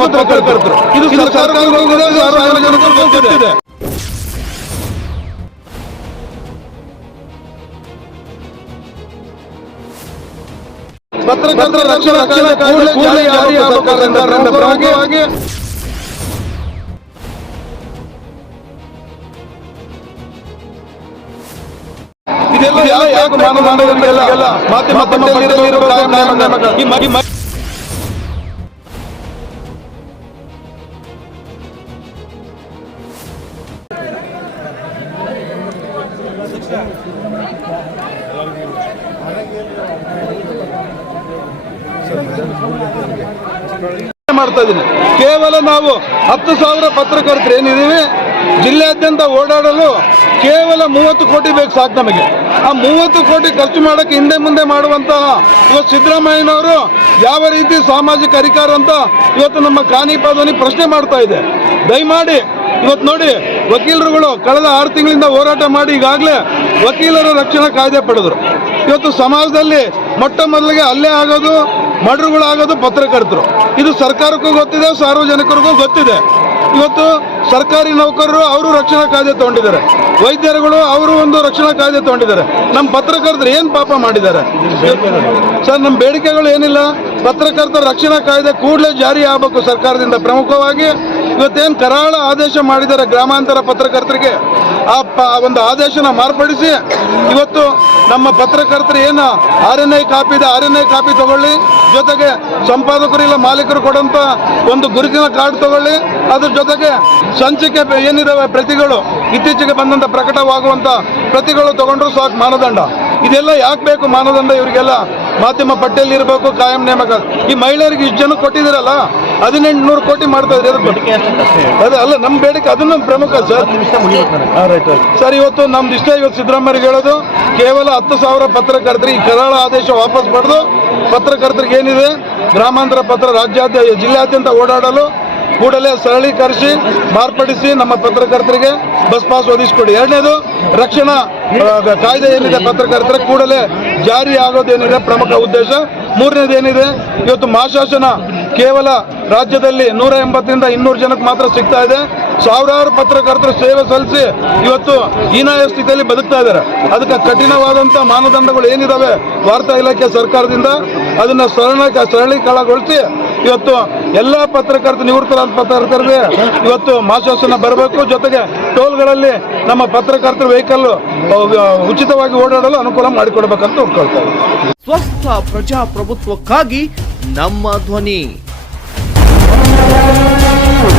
ಪತ್ರಕರ್ತರು ಇದು ಗೊತ್ತಿದೆ ಪತ್ರಕರ್ತರ ರಕ್ಷಣಾ ಸರ್ಕಾರದಿಂದ ಇದೆಲ್ಲ ಯಾಕೆ ಮಾಧ್ಯಮ ಪಟ್ಟಿಯಲ್ಲಿರುವ ಕಾಯಂ ನೇಮಕ. ಈ ಮಾಡ್ತಾ ಇದ್ದೀನಿ ಕೇವಲ ನಾವು ಹತ್ತು ಸಾವಿರ ಪತ್ರಕರ್ತರು ಏನಿದ್ದೀವಿ? ಜಿಲ್ಲೆಯಾದ್ಯಂತ ಓಡಾಡಲು ಕೇವಲ ಮೂವತ್ತು ಕೋಟಿ ಬೇಕು ಸಾಕು ನಮಗೆ. ಆ ಮೂವತ್ತು ಕೋಟಿ ಖರ್ಚು ಮಾಡೋಕ್ಕೆ ಹಿಂದೆ ಮುಂದೆ ಮಾಡುವಂತಹ ಇವತ್ತು ಸಿದ್ದರಾಮಯ್ಯನವರು ಯಾವ ರೀತಿ ಸಾಮಾಜಿಕ ಅಧಿಕಾರ ಅಂತ ಇವತ್ತು ನಮ್ಮ ಕಾನಿಪಾದನಿ ಪ್ರಶ್ನೆ ಮಾಡ್ತಾ ಇದೆ. ದಯಮಾಡಿ ಇವತ್ತು ನೋಡಿ ವಕೀಲರುಗಳು ಕಳೆದ ಆರು ತಿಂಗಳಿಂದ ಹೋರಾಟ ಮಾಡಿ ಈಗಾಗಲೇ ವಕೀಲರ ರಕ್ಷಣಾ ಕಾಯ್ದೆ ಪಡೆದರು. ಇವತ್ತು ಸಮಾಜದಲ್ಲಿ ಮೊಟ್ಟ ಮೊದಲಿಗೆ ಅಲ್ಲೇ ಆಗೋದು ಮಡ್ರುಗಳಾಗೋದು ಪತ್ರಕರ್ತರು. ಇದು ಸರ್ಕಾರಕ್ಕೂ ಗೊತ್ತಿದೆ, ಸಾರ್ವಜನಿಕರಿಗೂ ಗೊತ್ತಿದೆ. ಇವತ್ತು ಸರ್ಕಾರಿ ನೌಕರರು ಅವರು ರಕ್ಷಣಾ ಕಾಯ್ದೆ ತಗೊಂಡಿದ್ದಾರೆ. ವೈದ್ಯರುಗಳು ಅವರು ಒಂದು ರಕ್ಷಣಾ ಕಾಯ್ದೆ ತಗೊಂಡಿದ್ದಾರೆ. ನಮ್ಮ ಪತ್ರಕರ್ತರು ಏನು ಪಾಪ ಮಾಡಿದ್ದಾರೆ? ಸರ್ ನಮ್ಮ ಬೇಡಿಕೆಗಳು ಏನಿಲ್ಲ. ಪತ್ರಕರ್ತರ ರಕ್ಷಣಾ ಕಾಯ್ದೆ ಕೂಡಲೇ ಜಾರಿ ಆಗಬೇಕು ಸರ್ಕಾರದಿಂದ ಪ್ರಮುಖವಾಗಿ. ಇವತ್ತೇನು ಕರಾಳ ಆದೇಶ ಮಾಡಿದ್ದಾರೆ ಗ್ರಾಮಾಂತರ ಪತ್ರಕರ್ತರಿಗೆ? ಆ ಒಂದು ಆದೇಶನ ಮಾರ್ಪಡಿಸಿ ಇವತ್ತು ನಮ್ಮ ಪತ್ರಕರ್ತರು ಏನು ಆರ್ ಎನ್ ಐ ಕಾಪಿ ಇದೆ ಆರ್ ಎನ್ ಐ ಕಾಪಿ ತಗೊಳ್ಳಿ, ಜೊತೆಗೆ ಸಂಪಾದಕರು ಇಲ್ಲ ಮಾಲೀಕರು ಕೊಡೋಂಥ ಒಂದು ಗುರುತಿನ ಕಾರ್ಡ್ ತಗೊಳ್ಳಿ, ಅದ್ರ ಜೊತೆಗೆ ಸಂಚಿಕೆ ಏನಿದಾವೆ ಪ್ರತಿಗಳು, ಇತ್ತೀಚೆಗೆ ಬಂದಂಥ ಪ್ರಕಟವಾಗುವಂಥ ಪ್ರತಿಗಳು ತಗೊಂಡ್ರು ಸಾಕು ಮಾನದಂಡ. ಇದೆಲ್ಲ ಯಾಕೆ ಬೇಕು ಮಾನದಂಡ? ಇವರಿಗೆಲ್ಲ ಮಾಧ್ಯಮ ಪಟ್ಟಿಯಲ್ಲಿ ಇರಬೇಕು ಕಾಯಂ ನೇಮಕ. ಈ ಮಹಿಳೆಯರಿಗೆ ಇಷ್ಟು ಜನ ಕೊಟ್ಟಿದ್ದೀರಲ್ಲ? ಹದಿನೆಂಟು ನೂರು ಕೋಟಿ ಮಾಡ್ತಾ ಇದ್ರೆ ಅದೇ ಅಲ್ಲ ನಮ್ಮ ಬೇಡಿಕೆ ಅದನ್ನು ಪ್ರಮುಖ ಸರ್. ಸರ್ ಇವತ್ತು ನಮ್ದು ಇಷ್ಟ ಇವತ್ತು ಸಿದ್ದರಾಮಯ್ಯ ಹೇಳೋದು ಕೇವಲ ಹತ್ತು ಸಾವಿರ ಪತ್ರಕರ್ತರಿಗೆ ಈ ಕರಾಳ ಆದೇಶ ವಾಪಸ್ ಪಡೆದು ಪತ್ರಕರ್ತರಿಗೆ ಏನಿದೆ? ಗ್ರಾಮಾಂತರ ಪತ್ರ ರಾಜ್ಯಾದ್ಯ ಜಿಲ್ಲಾದ್ಯಂತ ಓಡಾಡಲು ಕೂಡಲೇ ಸರಳೀಕರಿಸಿ ಮಾರ್ಪಡಿಸಿ ನಮ್ಮ ಪತ್ರಕರ್ತರಿಗೆ ಬಸ್ ಪಾಸ್ ಒದಗಿಸಿಕೊಡಿ. ಎರಡನೇದು ರಕ್ಷಣಾ ಕಾಯ್ದೆ ಏನಿದೆ ಪತ್ರಕರ್ತರ ಕೂಡಲೇ ಜಾರಿ ಆಗೋದೇನಿದೆ ಪ್ರಮುಖ ಉದ್ದೇಶ. ಮೂರನೇದು ಏನಿದೆ? ಇವತ್ತು ಮಾಶಾಸನ ಕೇವಲ ರಾಜ್ಯದಲ್ಲಿ ನೂರ ಎಂಬತ್ತರಿಂದ ಇನ್ನೂರು ಜನಕ್ಕೆ ಮಾತ್ರ ಸಿಗ್ತಾ ಇದೆ. ಸಾವಿರಾರು ಪತ್ರಕರ್ತರು ಸೇವೆ ಸಲ್ಲಿಸಿ ಇವತ್ತು ಹೀನಾಯ ಸ್ಥಿತಿಯಲ್ಲಿ ಬದುಕ್ತಾ ಇದ್ದಾರೆ. ಅದಕ್ಕೆ ಕಠಿಣವಾದಂಥ ಮಾನದಂಡಗಳು ಏನಿದಾವೆ ವಾರ್ತಾ ಇಲಾಖೆ ಸರ್ಕಾರದಿಂದ, ಅದನ್ನ ಸರಳ ಸರಳೀಕರಣಗೊಳಿಸಿ ಇವತ್ತು ಎಲ್ಲ ಪತ್ರಕರ್ತ ನಿವೃತ್ತರಾದ ಪತ್ರಕರ್ತರಿಗೆ ಇವತ್ತು ಮಾಸಾಸನ ಬರಬೇಕು. ಜೊತೆಗೆ ಟೋಲ್ಗಳಲ್ಲಿ ನಮ್ಮ ಪತ್ರಕರ್ತರ ವೆಹಿಕಲ್ ಉಚಿತವಾಗಿ ಓಡಾಡಲು ಅನುಕೂಲ ಮಾಡಿಕೊಡ್ಬೇಕಂತ ಉಳ್ಕೊಳ್ತಾರೆ ಸ್ವಸ್ಥ ಪ್ರಜಾಪ್ರಭುತ್ವಕ್ಕಾಗಿ ನಮ್ಮ ಧ್ವನಿ. Let's go.